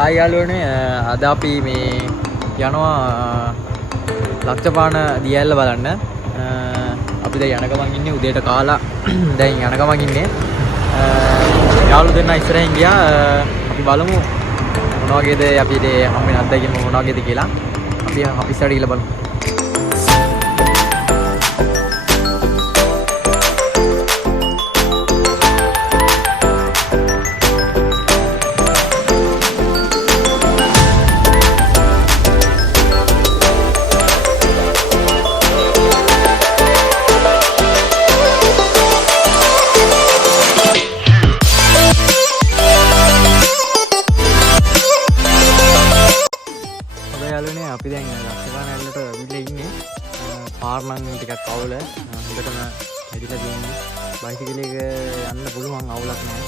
ආයි යාළුවනේ අද අපි මේ යනවා ලක්ෂපාන දියැල්ල බලන්න. අපි දැන් යන ගමන් ඉන්නේ උදේට කාලා දැන් යන ගමන් ඉන්නේ. යාළුවෝ දෙන්නා ඉස්සරහින් ගියා. අපි බලමු මොන වගේද අපිට හම්බෙන අත්දැකීම මොන වගේද කියලා. අපි ඉස්සරහට ගිහලා බලමු. අපි දැන් ලක්ෂපාන ඇල්ලට ඇවිල්ලා ඉන්නේ. පාර නම් ටිකක් අවුල. හොඳටම කැඩිලා තියෙන්නේ. බයිසිකලයක යන්න පුළුවන් අවුලක් නැහැ.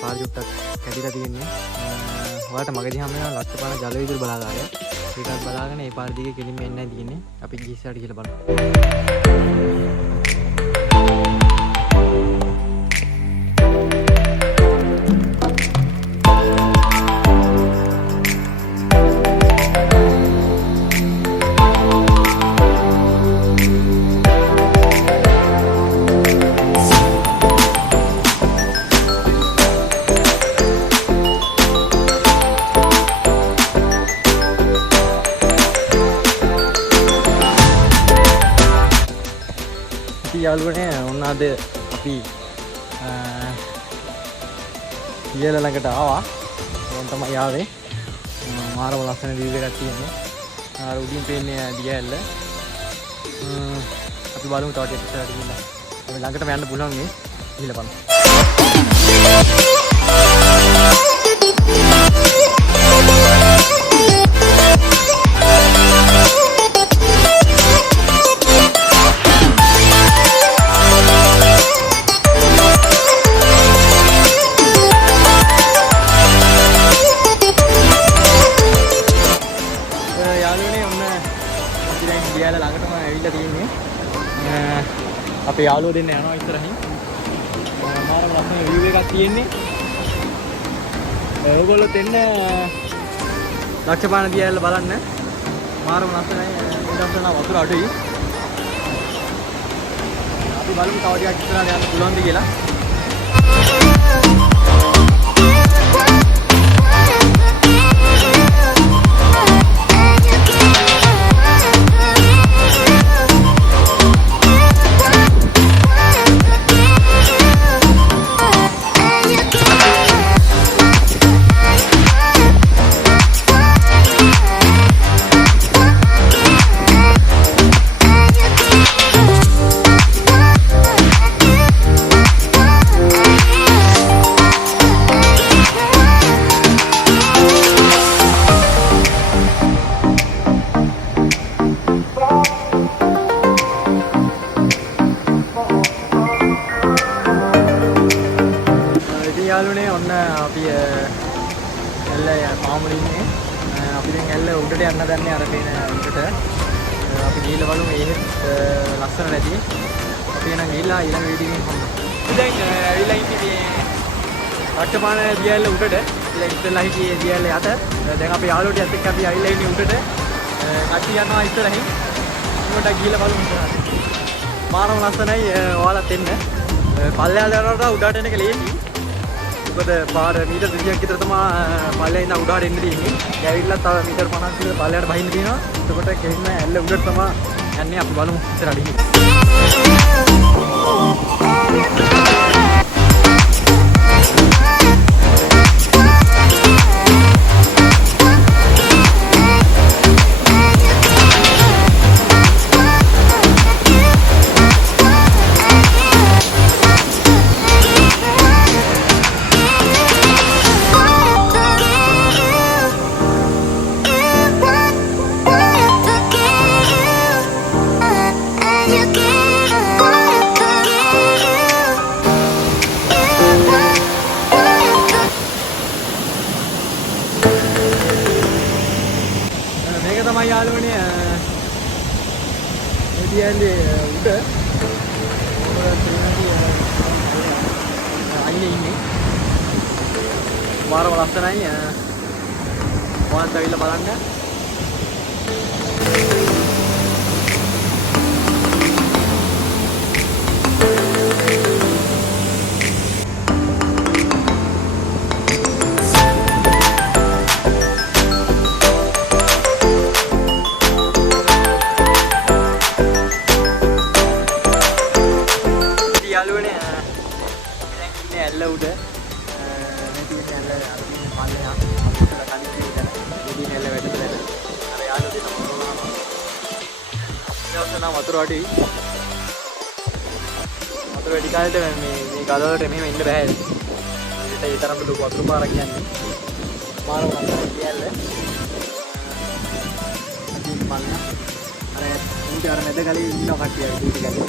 පාර චුට්ටක් කැඩිලා තියෙන්නේ. ඔයාලට මගදී හම් වෙනවා ලක්ෂපාන ජල විදුලි බලාගාරය. ඒකත් බලාගෙන ඒ පාර දිගේ කෙලින්ම එන්නයි තියෙන්නේ. අපි ගිහිස්සට කියලා බලමු. යාළුවනේ ඔන්න අද අපි දියැල ළඟට ආවා. දැන් තමයි ආවේ. මාරම ලස්සන view එකක් තියෙන්නේ. අර උඩින් පේන්නේ දියැල්ල. අපි බලමු තව ටිකක් ඉස්සරහට ගිහිල්ලා. අපි ළඟටම යන්න පුළුවන් මේ. ගිහිල්ලා බලමු. දියැල ළඟටම ඇවිල්ලා තියෙන්නේ. අපේ යාළුවෝ දෙන්න යනවා ඉස්සරහින්. මාරම ලස්සන view එකක් තියෙන්නේ. ඔයගොල්ලෝ දෙන්න ලක්ෂපාන දියැල්ල බලන්න. මාරම ලස්සනයි. ඉඳන් වතුර අඩුයි. අපි බලමු තව ටිකක් ඉස්සරහට යන්න පුළුවන්ද කියලා. යාළුවනේ ඔන්න අපි ඇල්ල පාමුල ඉන්නේ. අපි දැන් ඇල්ල උඩට යන්න දන්නේ අර පේන උඩට. අපි ගිහිල්ලා බලමු ඒත් ලස්සන නැති. අපි එනම් ගිහිල්ලා ඊළඟ වීඩියෝකින් හම්බෙමු. දැන් ඇවිල්ලා ඉන්නේ මේ ලක්ෂපාන දියැල්ල උඩට. ඉතින් ඉස්සෙල්ලා හිටියේ දියැල්ල යට. දැන් අපි යාළුවෝ ටිකත් එක්ක අපි ඇවිල්ලා ඉන්නේ උඩට. කට්ටිය යනවා ඉස්සරහින්. උඩට ගිහිල්ලා බලමු ඉස්සරහට. මාරම ලස්සනයි. ඔයාලත් එන්න. පල්ලෙහාට යනකොට උඩට එන එක ලේසි. මොකද පාර මීටර් 200ක් විතර තමයි පල්ලෙහා ඉඳන් උඩට එන්න තියෙන්නේ. ඒ ඇවිල්ලා තව මීටර් 50ක් විතර පල්ලෙහාට බහින්න තියෙනවා. එතකොට කෙලින්ම ඇල්ල උඩට තමයි යන්නේ. අපි බලමු ඉස්සරහට ගිහින්. තමයි යාළුවනේ දියැලේ උඩ අයිනේ ඉන්නේ මාරම ලස්සනයි ඕනත් ඇවිල්ලා බලන්න. යාළුවනේ දැන් ඉන්නේ ඇල්ල උඩ නැති ඇල්ල අරගෙන පල්ලෙහා අපිට කලින් කියන ඉතින් ඇල්ල වැටෙන්න අර යාළුවෝ දෙන මොනවා ඊළඟට වතුර වැඩි කාලේට මේ ගලවලට මෙහෙම ඉන්න බෑ ඒකට ඒ තරම් ලොකු වතුර පාරක් යන්නේ පාර වුණා කියලා අදින් මල්ලා අර උන්ට අර මැද ගලේ ඉන්න කට්ටිය ඊට ගලේ